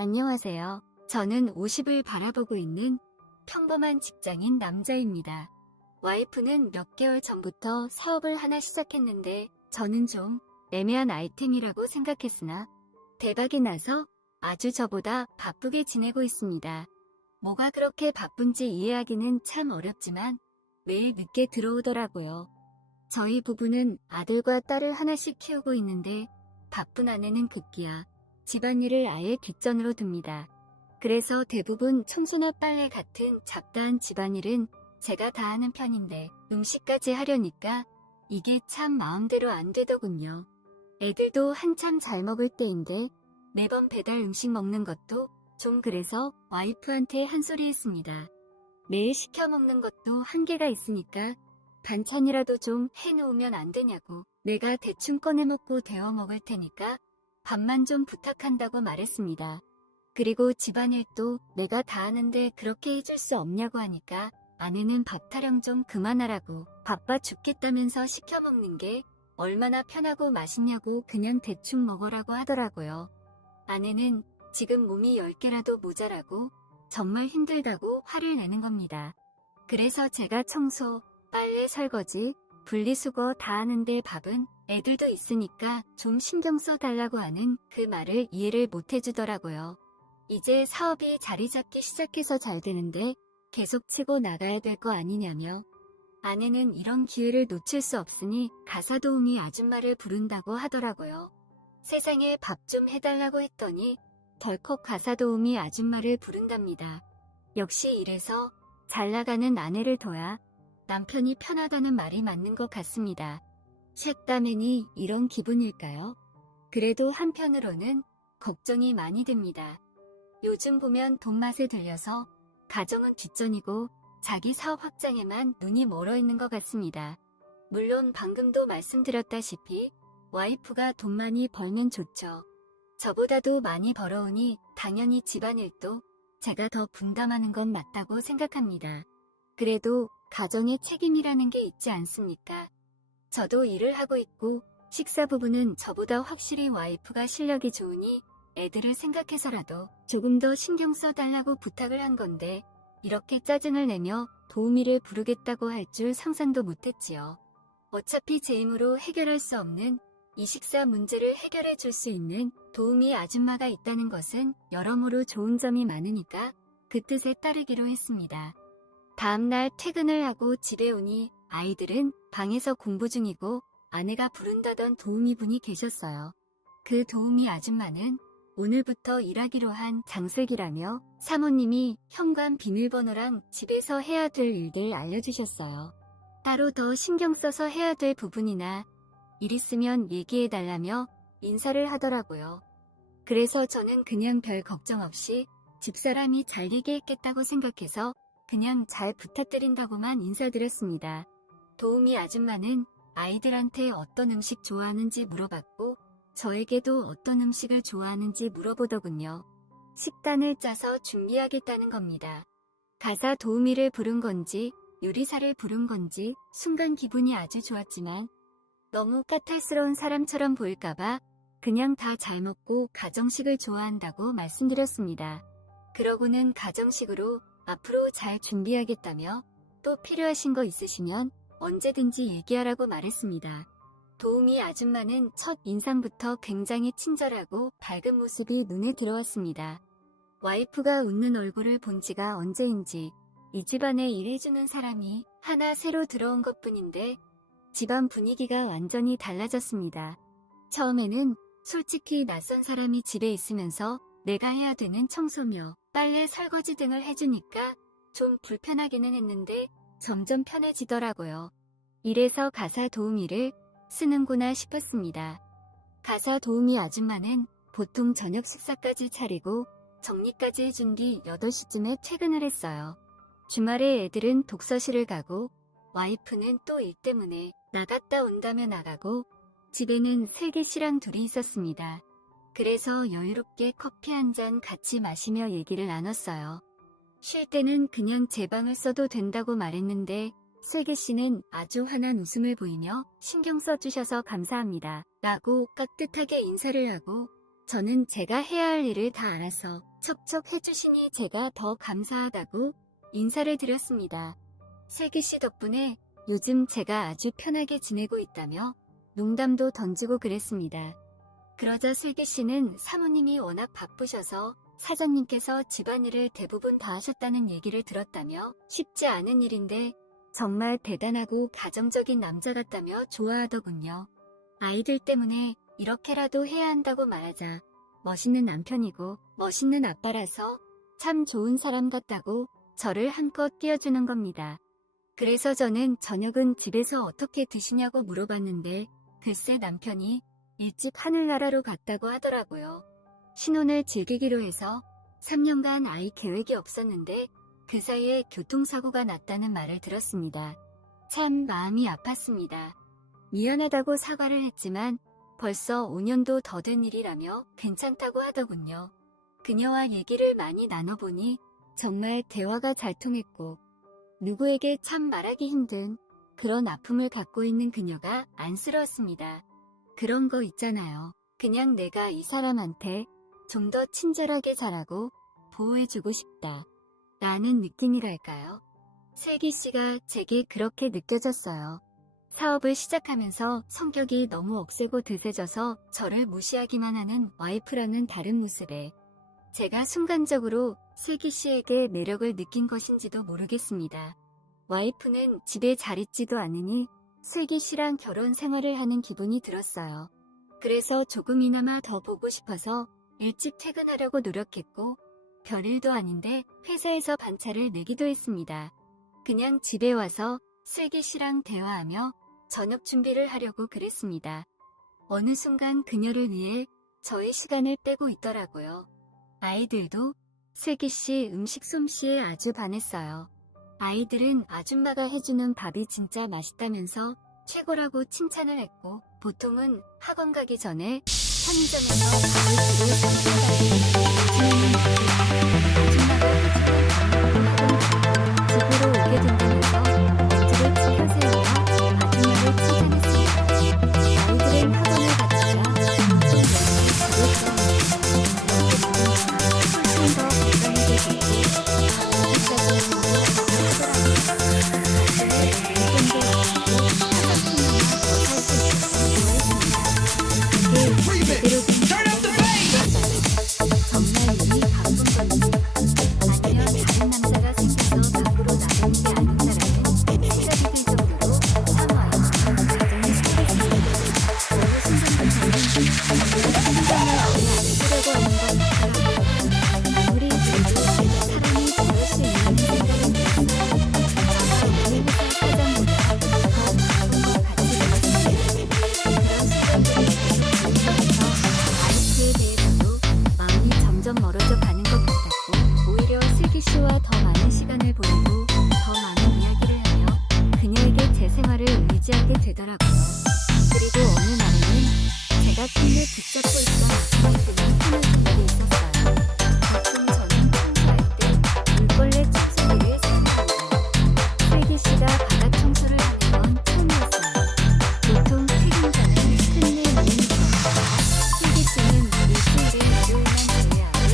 안녕하세요. 저는 50을 바라보고 있는 평범한 직장인 남자입니다. 와이프는 몇 개월 전부터 사업을 하나 시작했는데 저는 좀 애매한 아이템이라고 생각했으나 대박이 나서 아주 저보다 바쁘게 지내고 있습니다. 뭐가 그렇게 바쁜지 이해하기는 참 어렵지만 매일 늦게 들어오더라고요. 저희 부부는 아들과 딸을 하나씩 키우고 있는데 바쁜 아내는 급기야 집안일을 아예 뒷전으로 둡니다. 그래서 대부분 청소나 빨래 같은 잡다한 집안일은 제가 다 하는 편인데 음식까지 하려니까 이게 참 마음대로 안 되더군요. 애들도 한참 잘 먹을 때인데 매번 배달 음식 먹는 것도 좀 그래서 와이프한테 한 소리 했습니다. 매일 시켜 먹는 것도 한계가 있으니까 반찬이라도 좀 해놓으면 안 되냐고. 내가 대충 꺼내 먹고 데워 먹을 테니까 밥만 좀 부탁한다고 말했습니다. 그리고 집안일도 내가 다 하는데 그렇게 해줄 수 없냐고 하니까 아내는 밥 타령 좀 그만하라고, 바빠 죽겠다면서 시켜 먹는 게 얼마나 편하고 맛있냐고 그냥 대충 먹으라고 하더라고요. 아내는 지금 몸이 10개라도 모자라고 정말 힘들다고 화를 내는 겁니다. 그래서 제가 청소, 빨래, 설거지, 분리수거 다 하는데 밥은 애들도 있으니까 좀 신경 써달라고 하는 그 말을 이해를 못 해주더라고요. 이제 사업이 자리 잡기 시작해서 잘 되는데 계속 치고 나가야 될 거 아니냐며. 아내는 이런 기회를 놓칠 수 없으니 가사도우미 아줌마를 부른다고 하더라고요. 세상에 밥 좀 해달라고 했더니 덜컥 가사도우미 아줌마를 부른답니다. 역시 이래서 잘 나가는 아내를 둬야 남편이 편하다는 말이 맞는 것 같습니다. 쉑다맨이 이런 기분일까요? 그래도 한편으로는 걱정이 많이 됩니다. 요즘 보면 돈 맛에 들려서 가정은 뒷전이고 자기 사업 확장에만 눈이 멀어 있는 것 같습니다. 물론 방금도 말씀드렸다시피 와이프가 돈 많이 벌면 좋죠. 저보다도 많이 벌어오니 당연히 집안일도 제가 더 분담하는 건 맞다고 생각합니다. 그래도 가정의 책임이라는 게 있지 않습니까? 저도 일을 하고 있고 식사 부분은 저보다 확실히 와이프가 실력이 좋으니 애들을 생각해서라도 조금 더 신경 써달라고 부탁을 한 건데 이렇게 짜증을 내며 도우미를 부르겠다고 할 줄 상상도 못했지요. 어차피 제 힘으로 해결할 수 없는 이 식사 문제를 해결해 줄 수 있는 도우미 아줌마가 있다는 것은 여러모로 좋은 점이 많으니까 그 뜻에 따르기로 했습니다. 다음날 퇴근을 하고 집에 오니 아이들은 방에서 공부 중이고 아내가 부른다던 도우미분이 계셨어요. 그 도우미 아줌마는 오늘부터 일하기로 한 장색이라며 사모님이 현관 비밀번호랑 집에서 해야 될 일들 알려주셨어요. 따로 더 신경 써서 해야 될 부분이나 일 있으면 얘기해달라며 인사를 하더라고요. 그래서 저는 그냥 별 걱정 없이 집사람이 잘 얘기했겠다고 생각해서 그냥 잘 부탁드린다고만 인사드렸습니다. 도우미 아줌마는 아이들한테 어떤 음식 좋아하는지 물어봤고 저에게도 어떤 음식을 좋아하는지 물어보더군요. 식단을 짜서 준비하겠다는 겁니다. 가사 도우미를 부른 건지 요리사를 부른 건지 순간 기분이 아주 좋았지만 너무 까탈스러운 사람처럼 보일까봐 그냥 다 잘 먹고 가정식을 좋아한다고 말씀드렸습니다. 그러고는 가정식으로 앞으로 잘 준비하겠다며 또 필요하신 거 있으시면 언제든지 얘기하라고 말했습니다. 도우미 아줌마는 첫 인상부터 굉장히 친절하고 밝은 모습이 눈에 들어왔습니다. 와이프가 웃는 얼굴을 본 지가 언제인지 이 집안에 일해주는 사람이 하나 새로 들어온 것뿐인데 집안 분위기가 완전히 달라졌습니다. 처음에는 솔직히 낯선 사람이 집에 있으면서 내가 해야 되는 청소며 빨래, 설거지 등을 해주니까 좀 불편하기는 했는데 점점 편해지더라고요. 이래서 가사 도우미를 쓰는구나 싶었습니다. 가사 도우미 아줌마는 보통 저녁 식사까지 차리고 정리까지 해준 뒤 8시쯤에 퇴근을 했어요. 주말에 애들은 독서실을 가고 와이프는 또 일 때문에 나갔다 온다며 나가고 집에는 슬기씨랑 둘이 있었습니다. 그래서 여유롭게 커피 한 잔 같이 마시며 얘기를 나눴어요. 쉴 때는 그냥 제 방을 써도 된다고 말했는데 슬기씨는 아주 환한 웃음을 보이며 신경 써주셔서 감사합니다 라고 깍듯하게 인사를 하고 저는 제가 해야 할 일을 다 알아서 척척 해주시니 제가 더 감사하다고 인사를 드렸습니다. 슬기씨 덕분에 요즘 제가 아주 편하게 지내고 있다며 농담도 던지고 그랬습니다. 그러자 슬기씨는 사모님이 워낙 바쁘셔서 사장님께서 집안일을 대부분 다 하셨다는 얘기를 들었다며 쉽지 않은 일인데 정말 대단하고 가정적인 남자 같다며 좋아하더군요. 아이들 때문에 이렇게라도 해야 한다고 말하자 멋있는 남편이고 멋있는 아빠라서 참 좋은 사람 같다고 저를 한껏 띄워주는 겁니다. 그래서 저는 저녁은 집에서 어떻게 드시냐고 물어봤는데 글쎄 남편이 일찍 하늘나라로 갔다고 하더라고요. 신혼을 즐기기로 해서 3년간 아이 계획이 없었는데 그 사이에 교통사고가 났다는 말을 들었습니다. 참 마음이 아팠습니다. 미안하다고 사과를 했지만 벌써 5년도 더 된 일이라며 괜찮다고 하더군요. 그녀와 얘기를 많이 나눠보니 정말 대화가 잘 통했고 누구에게 참 말하기 힘든 그런 아픔을 갖고 있는 그녀가 안쓰러웠습니다. 그런 거 있잖아요. 그냥 내가 이 사람한테 좀 더 친절하게 잘하고 보호해주고 싶다 라는 느낌이랄까요? 슬기씨가 제게 그렇게 느껴졌어요. 사업을 시작하면서 성격이 너무 억세고 드세져서 저를 무시하기만 하는 와이프라는 다른 모습에 제가 순간적으로 슬기씨에게 매력을 느낀 것인지도 모르겠습니다. 와이프는 집에 잘 있지도 않으니 슬기씨랑 결혼 생활을 하는 기분이 들었어요. 그래서 조금이나마 더 보고 싶어서 일찍 퇴근하려고 노력했고 별일도 아닌데 회사에서 반차를 내기도 했습니다. 그냥 집에 와서 슬기씨랑 대화하며 저녁 준비를 하려고 그랬습니다. 어느 순간 그녀를 위해 저의 시간을 빼고 있더라고요. 아이들도 슬기씨 음식 솜씨에 아주 반했어요. 아이들은 아줌마가 해주는 밥이 진짜 맛있다면서 최고라고 칭찬을 했고 보통은 학원 가기 전에 편의점에서 밥을 집으로 오게 된다면서 억지로 치켜 세우며 아줌마를 칭찬했습니다. 아이들은 학원을 갔다가 좀 열심히 집에 훨씬 더 건강하게 됐고 정말 눈이 바쁜 건지 아니면 다른 남자가 생겨서 밖으로 나가는 게 아닌가라는 생각이 들 정도로 참 와이프는 가정이 스트레스인데 어느 순간부터는 신경을 아예 안 쓰려고 하는 것 같더라고요. 아무리 그래도 사람이 저럴 수 있는 생각은 들었어요. 저가 우리 회사 사장보다 더 바쁜 것 같이 느꼈어요. 그런 습관들이 계속 들면서 와이프에 대해서도 마음이 점점 멀어져 가는 것 같았고 오히려 슬기씨와 더 많은 시간을 보내고 더 많은 이야기를 하며 그녀에게 제 생활을 의지하게 되더라고요. 그리고 어느 날에는 제가 손을 붙잡고 있던 와이프는 손을 든 적이 있었어요. 가끔 저는 청소할 때 물걸레 칫솔기를 사용합니다. 슬기씨가 바닥 청소를 하는 건 처음이었어요. 보통 퇴근 전엔 끝내 모임이 없고 슬기씨는 일주일에 일요일만 제외하고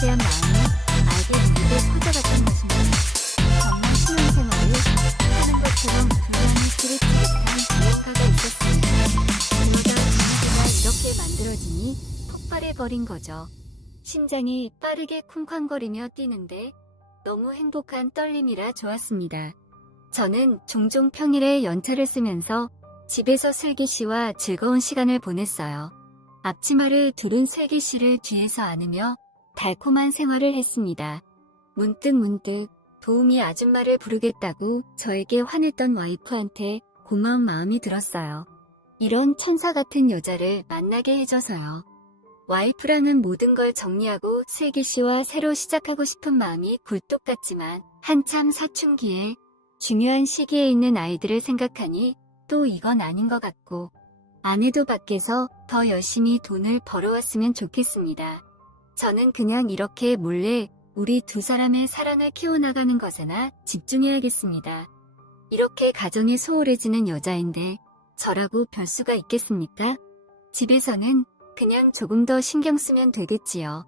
대한 마음이 알게 모르게 퍼져갔던 것입니다. 정말 신혼생활을 하는 것처럼 불안이 찌릿찌릿한 무언가가 있었습니다. 그러다 분위기가 이렇게 만들어지니 폭발해버린 거죠. 심장이 빠르게 쿵쾅거리며 뛰는데 너무 행복한 떨림이라 좋았습니다. 저는 종종 평일에 연차를 쓰면서 집에서 슬기 씨와 즐거운 시간을 보냈어요. 앞치마를 두른 슬기 씨를 뒤에서 안으며 달콤한 생활을 했습니다. 문득 도우미 아줌마를 부르겠다고 저에게 화냈던 와이프한테 고마운 마음이 들었어요. 이런 천사 같은 여자를 만나게 해줘서요. 와이프랑은 모든 걸 정리하고 슬기 씨와 새로 시작하고 싶은 마음이 굴뚝 같지만 한참 사춘기에 중요한 시기에 있는 아이들을 생각하니 또 이건 아닌 것 같고 아내도 밖에서 더 열심히 돈을 벌어왔으면 좋겠습니다. 저는 그냥 이렇게 몰래 우리 두 사람의 사랑을 키워나가는 것에나 집중해야겠습니다. 이렇게 가정이 소홀해지는 여자인데 저라고 별 수가 있겠습니까? 집에서는 그냥 조금 더 신경 쓰면 되겠지요.